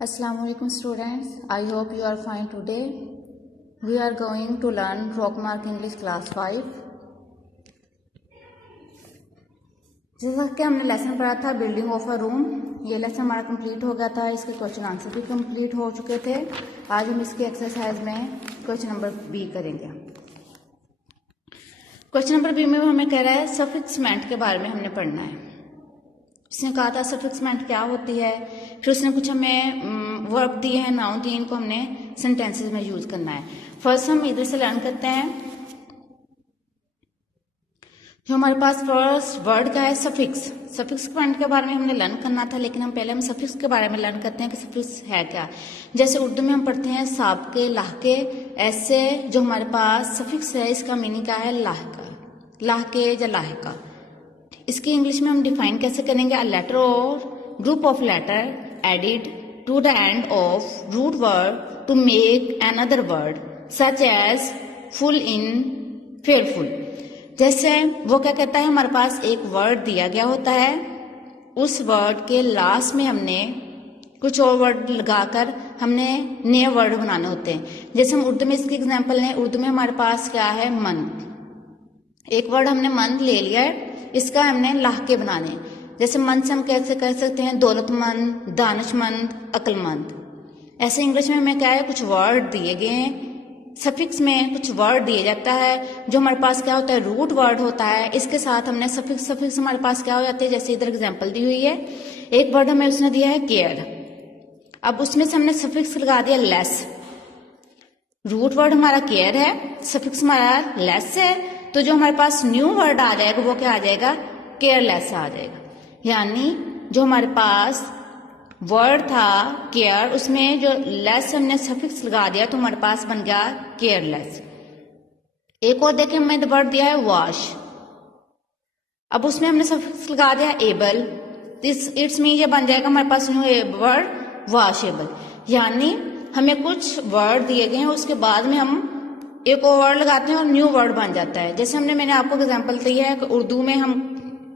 Assalamualaikum students, I hope you are fine today. We are going to learn Rockmark English class 5. जैसा कि हमने lesson पढ़ा था building of a room, ये lesson हमारा complete हो गया था। इसके क्वेश्चन आंसर भी कंप्लीट हो चुके थे। आज हम इसके एक्सरसाइज में क्वेश्चन नंबर बी करेंगे। क्वेश्चन नंबर बी में हमें कह रहा है सफिक्समेंट के बारे में हमने पढ़ना है। उसने कहा था सफिक्समेंट क्या होती है, फिर उसने कुछ हमें वर्ब दिए हैं, नाउन दिए, इनको हमने सेंटेंसेस में यूज करना है। फर्स्ट हम इधर से लर्न करते हैं। जो हमारे पास फर्स्ट वर्ड का है सफिक्स। सफिक्समेंट के बारे में हमने लर्न करना था, लेकिन हम पहले सफिक्स के बारे में लर्न करते हैं कि सफिक्स है क्या। जैसे उर्दू में हम पढ़ते हैं साबके, लाहके, ऐसे जो हमारे पास सफिक्स है इसका मीनिंग क्या है, लाहका, लाहके या लाहका। इसकी इंग्लिश में हम डिफाइन कैसे करेंगे, अ लेटर और group of letter added to the end of root word to make another word such as full in fearful. जैसे वो क्या कहता है, हमारे पास एक वर्ड दिया गया होता है, उस वर्ड के लास्ट में हमने कुछ और वर्ड लगाकर हमने नए वर्ड बनाने होते हैं। जैसे हम उर्दू में इसकी एग्जांपल लें, उर्दू में हमारे पास क्या है, मन। एक वर्ड हमने मन ले लिया है, इसका हमने लाहके बनाने। जैसे मन से हम कैसे कह सकते हैं, दौलतमंद, दानिशमंद, अक्लमंद। ऐसे इंग्लिश में हमें क्या है, कुछ वर्ड दिए गए हैं, सफिक्स में कुछ वर्ड दिया जाता है जो हमारे पास क्या होता है, रूट वर्ड होता है। इसके साथ हमने सफिक्स सफिक्स हमारे पास क्या हो जाते हैं। जैसे इधर एग्जांपल दी हुई है, एक वर्ड हमें उसने दिया है केयर, अब उसमें से हमने सफिक्स लगा दिया लेस। रूट वर्ड हमारा केयर है, सफिक्स हमारा लेस है, तो जो हमारे पास न्यू वर्ड आ जाएगा वो क्या आ जाएगा, केयरलेस आ जाएगा। यानी जो हमारे पास वर्ड था केयर, उसमें जो लेस हमने सफिक्स लगा दिया तो हमारे पास बन गया केयरलेस। एक और देखिए हमने वर्ड दिया है वॉश, अब उसमें हमने सफिक्स लगा दिया एबल, इट्स मीन ये बन जाएगा हमारे पास न्यू वर्ड वॉशेबल। यानी हमें कुछ वर्ड दिए गए हैं, उसके बाद में हम एक और वर्ड लगाते हैं और न्यू वर्ड बन जाता है। जैसे मैंने आपको एग्जांपल दिया है कि उर्दू में हम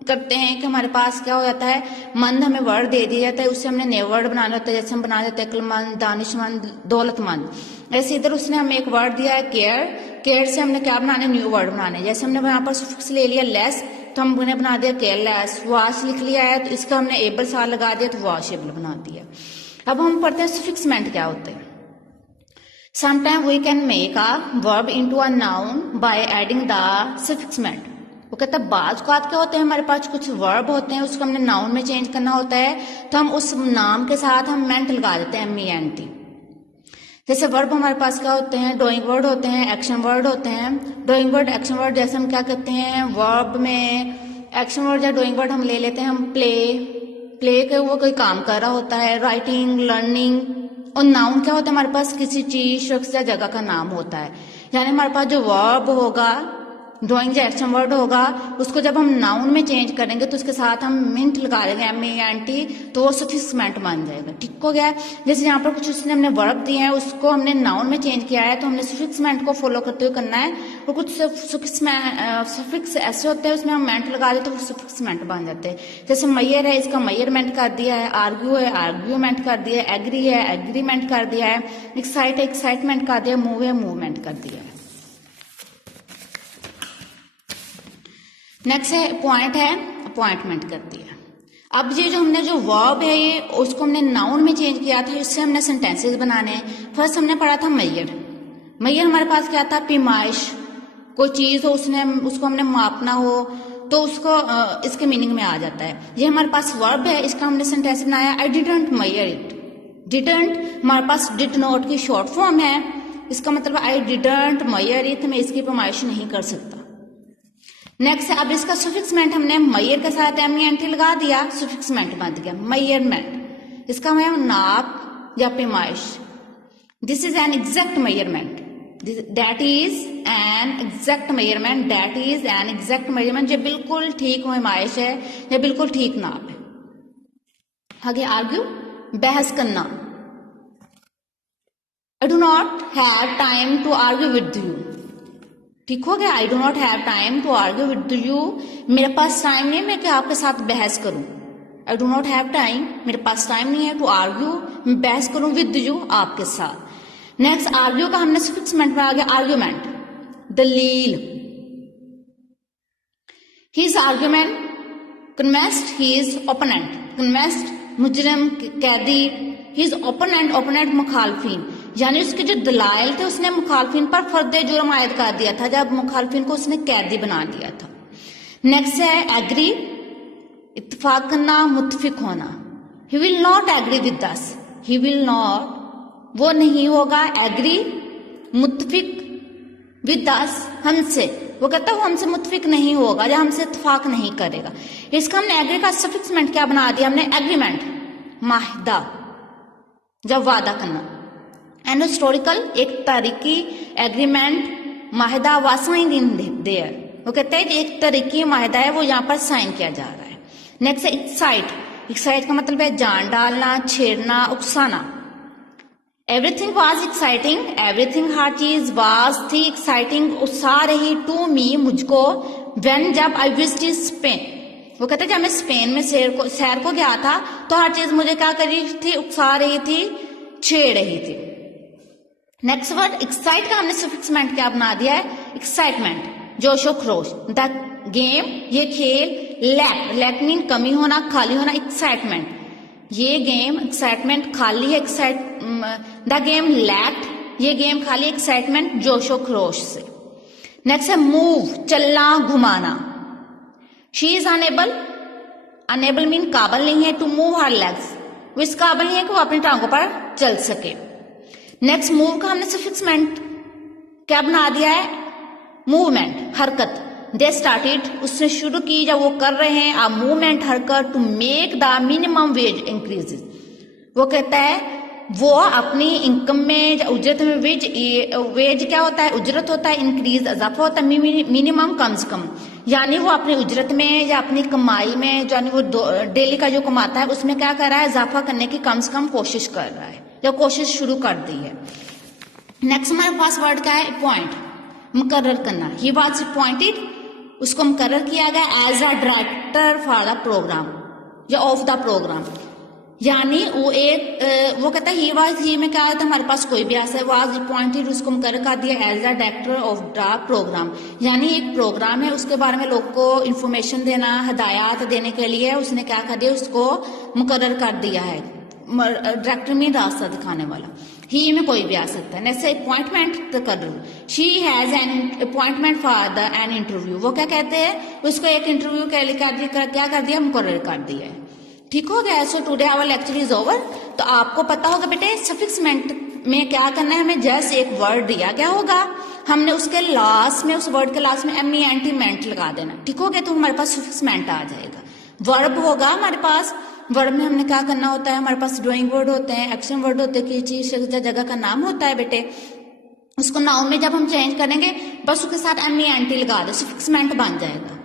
करते हैं कि हमारे पास क्या हो जाता है, मंद हमें वर्ड दे दिया जाता है, उससे हमने नए वर्ड बनाना होता है। जैसे हम बना देते हैं अक्लमंद, दानिशमंद, दौलतमंद। ऐसे इधर उसने हमें एक वर्ड दिया है केयर, केयर से हमने क्या बनाने, न्यू वर्ड बनाने। जैसे हमने यहाँ पर सफिक्स ले लिया लेस, तो हमने बना दिया केयरलेस। वॉश लिख लिया है तो इसका हमने एबल साल लगा दिया तो वॉशेबल बना दिया। अब हम पढ़ते हैं सफिक्समेंट क्या होते हैं। Sometimes we can make a verb into a noun by adding the suffixment. वो कहता है बाज क्या होते हैं, हमारे पास कुछ वर्ब होते हैं, उसको हमने नाउन में चेंज करना होता है, तो हम उस नाम के साथ हम मेंट लगा देते हैं, MENT। जैसे वर्ब हमारे पास क्या होते हैं, डूइंग वर्ड होते हैं, एक्शन वर्ड होते हैं। डूइंग वर्ड, एक्शन वर्ड, जैसे हम क्या कहते हैं, वर्ब में एक्शन वर्ड या डूइंग वर्ड हम ले लेते हैं, हम प्ले, प्ले के वो कोई काम कर रहा होता है, राइटिंग, लर्निंग। और नाउन क्या होता है, हमारे पास किसी चीज, शख्स या जगह का नाम होता है। यानी हमारे पास जो वर्ब होगा, ड्राइंग या एक्शन वर्ड होगा, उसको जब हम नाउन में चेंज करेंगे तो उसके साथ हम मिंट लगा देंगे, MENT, तो वो सफिक्समेंट बन जाएगा। ठीक हो गया। जैसे यहाँ पर कुछ उसने हमने वर्ब दिए हैं, उसको हमने नाउन में चेंज किया है, तो हमने सफिक्समेंट को फॉलो करते हुए करना है। और कुछ सफिक्स ऐसे होते हैं उसमें हम मेंट लगा देते तो वो सफिक्समेंट बन जाते हैं। जैसे मैयर है, इसका मैयरमेंट कर दिया है, आर्ग्यू है, आर्ग्यूमेंट कर दिया है, एग्री है, एग्रीमेंट कर दिया है, एक्साइट है, एक्साइटमेंट कर दिया, मूव है, मूवमेंट कर दिया है। नेक्स्ट है अपॉइंट है, अपॉइंटमेंट कर दिया। अब ये जो हमने जो वर्ब है ये उसको हमने नाउन में चेंज किया था, इससे हमने सेंटेंसेस बनाने हैं। फर्स्ट हमने पढ़ा था मैयर। मैयर हमारे पास क्या था, पैमाइश, कोई चीज हो उसको हमने मापना हो तो उसको इसके मीनिंग में आ जाता है। ये हमारे पास वर्ब है, इसका हमने सेंटेंस बनाया, I didn't Maihar it. Didn't हमारे पास डिड नॉट की शॉर्ट फॉर्म है, इसका मतलब आई डिडंट मैयर इट, मैं इसकी पैमाइश नहीं कर सकता। नेक्स्ट अब इसका सफिक्समेंट हमने मैयर के साथ MENT लगा दिया, सफिक्समेंट बन गया मैयरमेंट। इसका मतलब नाप या पैमाइश। This is an exact measurement, that is an exact measurement, that is an exact measurement, जो बिल्कुल ठीक पैमाइश है या बिल्कुल ठीक नाप है। आगे आर्ग्यू, बहस करना। I do not have time to argue with you. ठीक हो गया, I do not have time to argue with you, मेरे पास टाइम नहीं मैं कि आपके साथ बहस करूं। आई डू नॉट हैव टाइम, मेरे पास टाइम नहीं है टू आर्ग्यू, मैं बहस करूं विद यू, आपके साथ। नेक्स्ट आर्ग्यू का हमने सफिक्स मेंट में आ गया आर्ग्यूमेंट, दलील। He is argument, convict he is opponent, convict मुजरिम कैदी, ही इज ओपोनेंट, ओपोनेंट मुखालफिन, यानी उसके जो दलाइल थे उसने मुखालफिन पर फर्द जुर्म आयद कर दिया था, जब मुखालफिन को उसने कैदी बना दिया था। नेक्स्ट है एग्री, इत्तेफाक करना, मुत्तफिक होना। He will not agree with us, he will not, वो नहीं होगा एग्री, मुत्तफिक विद अस, हमसे, वो कहता है वो हमसे मुत्तफिक नहीं होगा या हमसे इत्तेफाक नहीं करेगा। इसका हमने एग्री का सफिक्स मेंट क्या बना दिया हमने, एग्रीमेंट, माहिदा, जब वादा करना। एंड हिस्टोरिकल, एक तारीखी, एग्रीमेंट, माहिदा वाज साइंड इन देयर, वो कहते हैं एक तारीखी माहिदा है वो यहाँ पर साइन किया जा रहा है। नेक्स्ट है एक्साइट, एक्साइट का मतलब है जान डालना, छेड़ना, उकसाना। एवरीथिंग वॉज एक्साइटिंग, एवरीथिंग हर चीज वॉज थी एक्साइटिंग, उत्साह रही, टू मी, मुझको, व्हेन, जब, आई विजिटेड स्पेन, वो कहते जब मैं स्पेन में सैर को गया था तो हर चीज मुझे क्या कर रही थी, उकसा रही थी, छेड़ रही थी। नेक्स्ट वर्ड एक्साइट का हमने सफिक्स मेंट क्या बना दिया है, एक्साइटमेंट, जोशो खरोश। द गेम, ये खेल, लैक, लैक मीन कमी होना, खाली होना, एक्साइटमेंट, ये गेम एक्साइटमेंट खाली है, द गेम लैक्ड, ये गेम खाली, एक्साइटमेंट जोशो खरोश से। नेक्स्ट है मूव, चलना, घुमाना। She is unable, unable mean काबल नहीं है, टू मूव हर लेग्स, वो इस काबल नहीं है कि वो अपनी टांगों पर चल सके। नेक्स्ट मूव का हमने सफिक्स मेंट क्या बना दिया है, मूवमेंट, हरकत। दे स्टार्टेड, उसने शुरू की, जब वो कर रहे हैं, आ मूवमेंट, हरकत, to make the minimum wage increases, वो कहता है वो अपनी इनकम में, उजरत में, वेज क्या होता है, उजरत होता है, इंक्रीज इजाफा होता है, मिनिमम कम से कम, यानी वो अपनी उजरत में या अपनी कमाई में, यानी वो डेली का जो कमाता है उसमें क्या कर रहा है, इजाफा करने की कम से कम कोशिश कर रहा है, या कोशिश शुरू कर दी है। नेक्स्ट हमारे पास वर्ड क्या है, अपॉइंट, मुकर्रर करना। ही वॉज अपॉइंटेड, उसको मुकर्रर किया गया as a director for the programme या ऑफ द प्रोग्राम, यानी वो एक वो कहता है ही वाज, ही में क्या होता है हमारे पास कोई भी ऐसा, वाज अपॉइंटेड, उसको मुकर्रर कर दिया as the director of the programme, यानी एक प्रोग्राम है उसके बारे में लोग को इंफॉर्मेशन देना, हदायत देने के लिए उसने क्या कर दिया, उसको मुकर्रर कर दिया है। डायरेक्टर में रास्ता दिखाने वाला, ही में कोई भी आ सकता है। नेक्स्ट अपॉइंटमेंट, तकर्रुर, she has an appointment for the an interview, वो क्या कहते हैं, उसको एक इंटरव्यू के लिए क्या कर दिया, मुकर्रर कर दिया है। ठीक हो गया। So today our lecture is over. तो आपको पता होगा बेटे सफिक्स मेंट में क्या करना है, हमें जस्ट एक वर्ड दिया क्या होगा, हमने उसके लास्ट में, उस वर्ड के लास्ट में MENT मेंट लगा देना। ठीक हो गया, तो हमारे पास सफिक्स मेंट आ जाएगा। वर्ब होगा हमारे पास, वर्ब में हमने क्या करना होता है, हमारे पास ड्राइंग वर्ड होते हैं, एक्शन वर्ड होते हैं, किसी चीज जगह का नाम होता है बेटे, उसको नाउन में जब हम चेंज करेंगे बस उसके साथ MENT लगा दो, सफिक्स मेंट बन जाएगा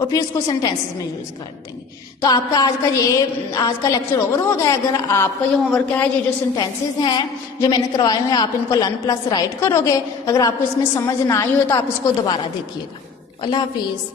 और फिर उसको सेंटेंसेस में यूज कर देंगे। तो आपका आज का लेक्चर ओवर हो गया। अगर आपका ये होमवर्क है, ये जो सेंटेंसेस हैं जो मैंने करवाए हुए हैं, आप इनको लर्न प्लस राइट करोगे। अगर आपको इसमें समझ ना आई हो तो आप इसको दोबारा देखिएगा। अल्लाह हाफिज।